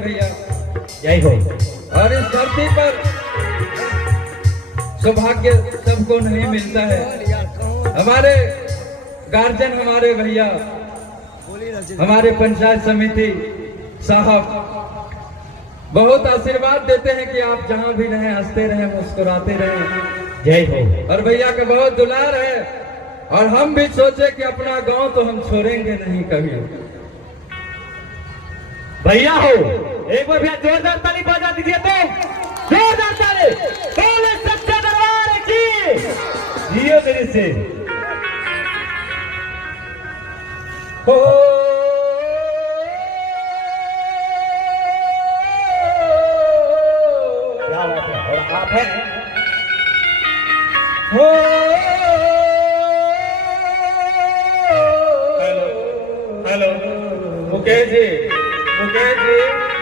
भैया जय हो। और इस धरती पर सौभाग्य सबको नहीं मिलता है। हमारे गार्जियन, हमारे भैया, हमारे पंचायत समिति साहब बहुत आशीर्वाद देते हैं कि आप जहां भी रहें हंसते रहें, मुस्कुराते रहें। जय हो। और भैया का बहुत दुलार है और हम भी सोचे कि अपना गांव तो हम छोड़ेंगे नहीं कभी। भैया हो, एक बार भैया जोरदार ताली बजा दीजिए तो। जोरदार ताली। बोले सच्चे दरबार की। जियो मेरे से। हो क्या बात है। और आप हैं हो